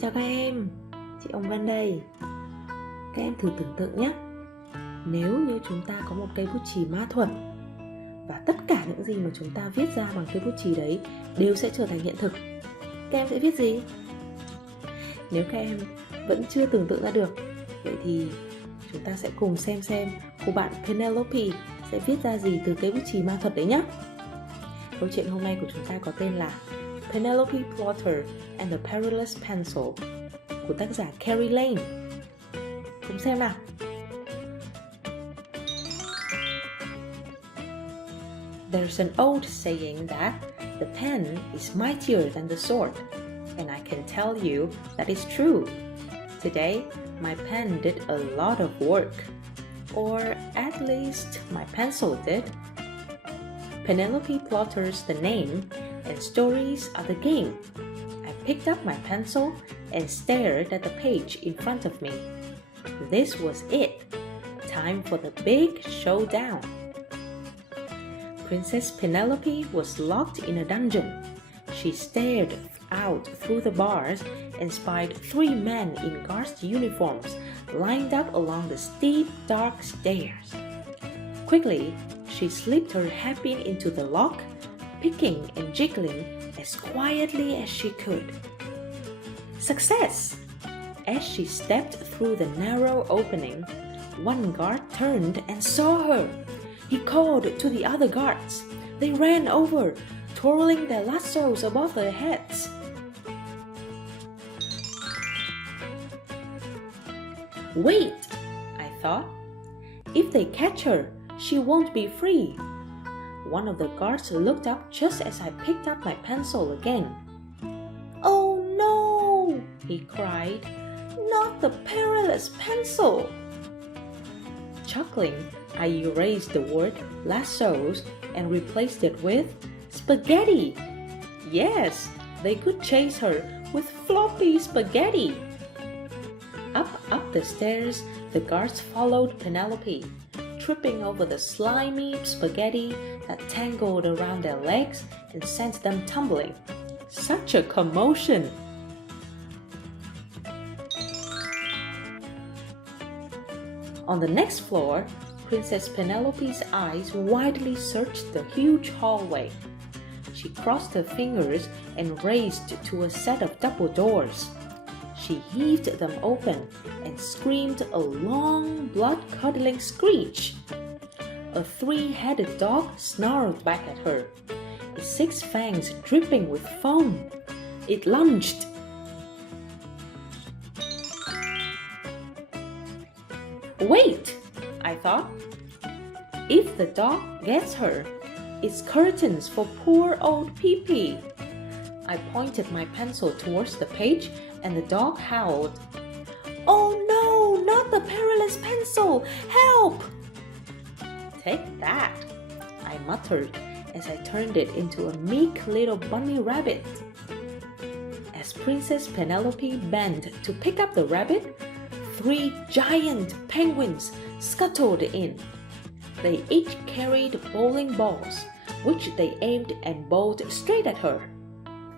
chào các em, chị Hồng Vân đây. Các em thử tưởng tượng nhé, nếu như chúng ta có một cây bút chì ma thuật và tất cả những gì mà chúng ta viết ra bằng cây bút chì đấy đều sẽ trở thành hiện thực, các em sẽ viết gì? Nếu các em vẫn chưa tưởng tượng ra được, vậy thì chúng ta sẽ cùng xem cô bạn Penelope sẽ viết ra gì từ cây bút chì ma thuật đấy nhé. Câu chuyện hôm nay của chúng ta có tên là Penelope Plotter and the Perilous Pencil của tác giả Kerri Lane. Cùng xem nào. There's an old saying that the pen is mightier than the sword, and I can tell you that is true. Today, my pen did a lot of work, or at least my pencil did. Penelope Plotter's the name, and stories are the game. I picked up my pencil and stared at the page in front of me. This was it. Time for the big showdown. Princess Penelope was locked in a dungeon. She stared out through the bars and spied 3 men in guards' uniforms lined up along the steep, dark stairs. Quickly, she slipped her hairpin into the lock, picking and jiggling as quietly as she could. Success! As she stepped through the narrow opening, one guard turned and saw her. He called to the other guards. They ran over, twirling their lassos above their heads. Wait, I thought. If they catch her, she won't be free. One of the guards looked up just as I picked up my pencil again. Oh no, he cried. Not the perilous pencil. Chuckling, I erased the word lassos and replaced it with spaghetti. Yes, they could chase her with floppy spaghetti. Up the stairs, the guards followed Penelope, tripping over the slimy spaghetti that tangled around their legs and sent them tumbling. Such a commotion! On the next floor, Princess Penelope's eyes widely searched the huge hallway. She crossed her fingers and raced to a set of double doors. She heaved them open and screamed a long, blood-curdling screech. A 3-headed dog snarled back at her, its 6 fangs dripping with foam. It lunged. Wait, I thought. If the dog gets her, it's curtains for poor old Pee-Pee. I pointed my pencil towards the page and the dog howled. Oh no, not the perilous pencil! Help! Take that, I muttered as I turned it into a meek little bunny rabbit. As Princess Penelope bent to pick up the rabbit, 3 giant penguins scuttled in. They each carried bowling balls, which they aimed and bowled straight at her.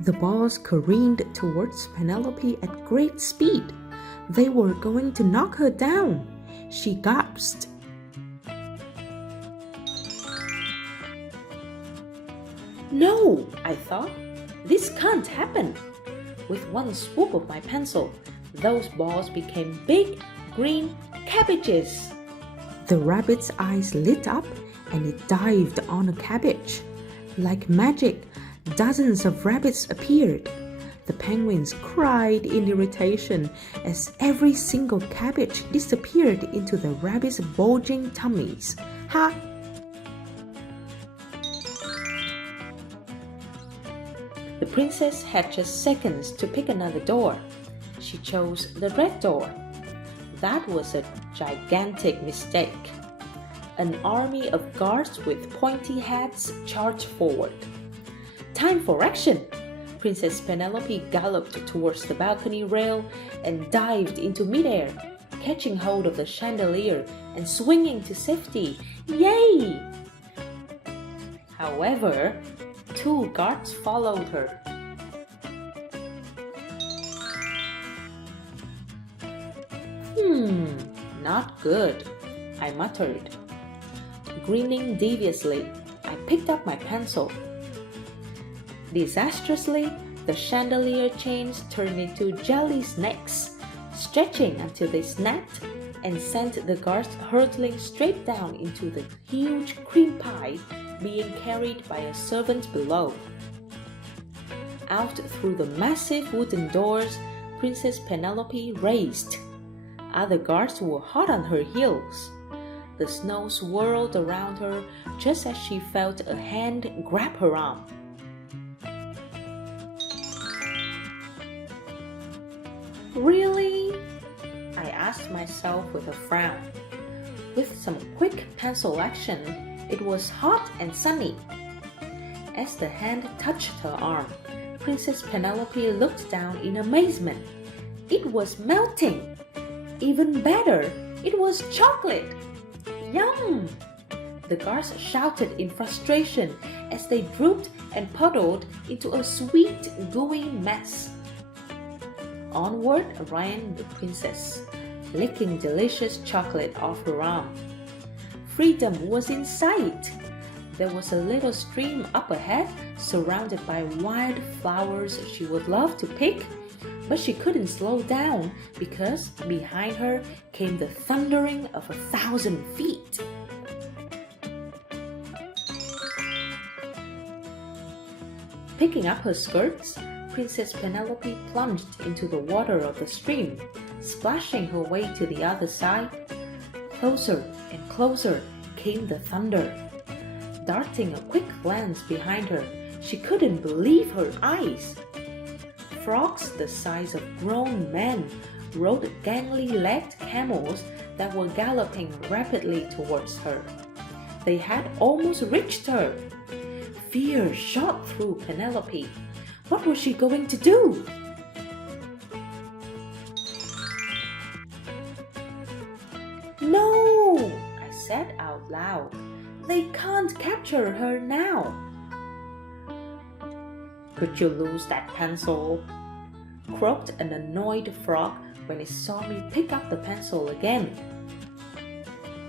The balls careened towards Penelope at great speed. They were going to knock her down. She gasped. No, I thought. This can't happen. With one swoop of my pencil, those balls became big, green cabbages. The rabbit's eyes lit up and it dived on a cabbage. Like magic, dozens of rabbits appeared. The penguins cried in irritation as every single cabbage disappeared into the rabbits' bulging tummies. Ha! The princess had just seconds to pick another door. She chose the red door. That was a gigantic mistake. An army of guards with pointy hats charged forward. Time for action! Princess Penelope galloped towards the balcony rail and dived into midair, catching hold of the chandelier and swinging to safety. Yay! However, 2 guards followed her. Not good, I muttered. Grinning deviously, I picked up my pencil. Disastrously, the chandelier chains turned into jelly snakes, stretching until they snapped and sent the guards hurtling straight down into the huge cream pie being carried by a servant below. Out through the massive wooden doors, Princess Penelope raced. Other guards were hot on her heels. The snow swirled around her just as she felt a hand grab her arm. Really? I asked myself with a frown. With some quick pencil action, it was hot and sunny. As the hand touched her arm, Princess Penelope looked down in amazement. It was melting. Even better, it was chocolate. Yum! The guards shouted in frustration as they drooped and puddled into a sweet, gooey mess. Onward ran the princess, licking delicious chocolate off her arm. Freedom was in sight. There was a little stream up ahead, surrounded by wild flowers she would love to pick, but she couldn't slow down because behind her came the thundering of 1,000 feet. Picking up her skirts, Princess Penelope plunged into the water of the stream, splashing her way to the other side. Closer and closer came the thunder. Darting a quick glance behind her, she couldn't believe her eyes. Frogs the size of grown men rode gangly-legged camels that were galloping rapidly towards her. They had almost reached her. Fear shot through Penelope. What was she going to do? No, I said out loud. They can't capture her now. Could you lose that pencil? Croaked an annoyed frog when it saw me pick up the pencil again.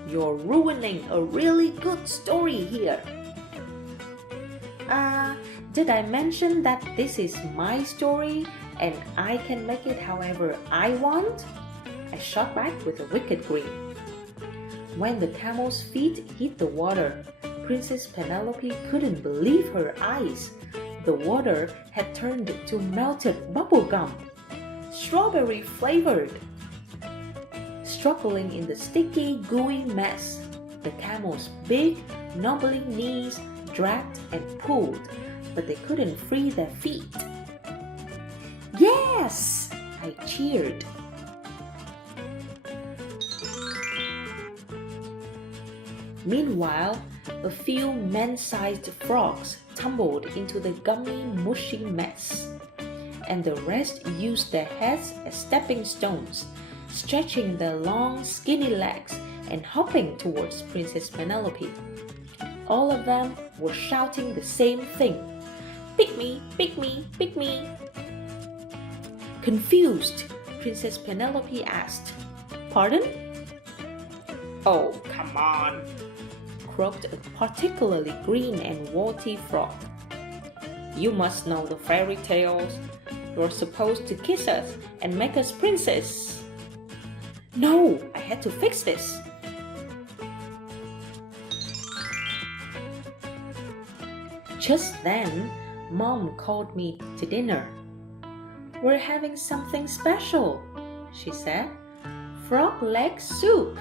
You're ruining a really good story here. Did I mention that this is my story and I can make it however I want? I shot back with a wicked grin. When the camel's feet hit the water, Princess Penelope couldn't believe her eyes. The water had turned to melted bubble gum, strawberry flavored. Struggling in the sticky, gooey mess, the camel's big, knobbling knees dragged and pulled, but they couldn't free their feet. Yes! I cheered. Meanwhile, a few man-sized frogs tumbled into the gummy, mushy mess, and the rest used their heads as stepping stones, stretching their long, skinny legs and hopping towards Princess Penelope. All of them were shouting the same thing. Pick me, pick me, pick me. Confused, Princess Penelope asked, Pardon? Oh, come on, croaked a particularly green and warty frog. You must know the fairy tales. You're supposed to kiss us and make us princess. No, I had to fix this. Just then, Mom called me to dinner. We're having something special, she said. Frog leg soup.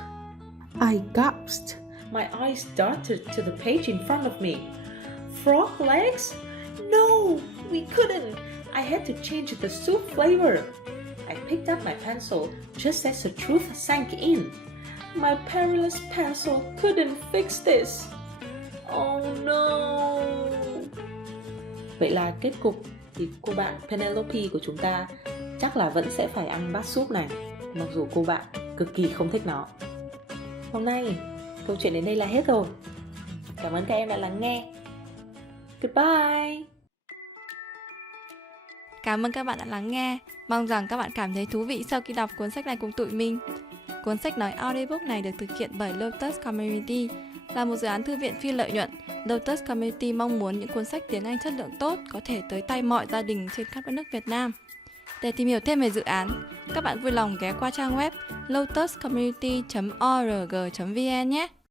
I gasped. My eyes darted to the page in front of me. Frog legs? No, we couldn't. I had to change the soup flavor. I picked up my pencil just as the truth sank in. My perilous pencil couldn't fix this. Oh no. Vậy là kết cục thì cô bạn Penelope của chúng ta chắc là vẫn sẽ phải ăn bát súp này, mặc dù cô bạn cực kỳ không thích nó. Hôm nay câu chuyện đến đây là hết rồi. Cảm ơn các em đã lắng nghe. Goodbye. Cảm ơn các bạn đã lắng nghe. Mong rằng các bạn cảm thấy thú vị sau khi đọc cuốn sách này cùng tụi mình. Cuốn sách nói audiobook này được thực hiện bởi Lotus Community, là một dự án thư viện phi lợi nhuận. Lotus Community mong muốn những cuốn sách tiếng Anh chất lượng tốt có thể tới tay mọi gia đình trên khắp đất nước Việt Nam. Để tìm hiểu thêm về dự án, các bạn vui lòng ghé qua trang web lotuscommunity.org.vn nhé!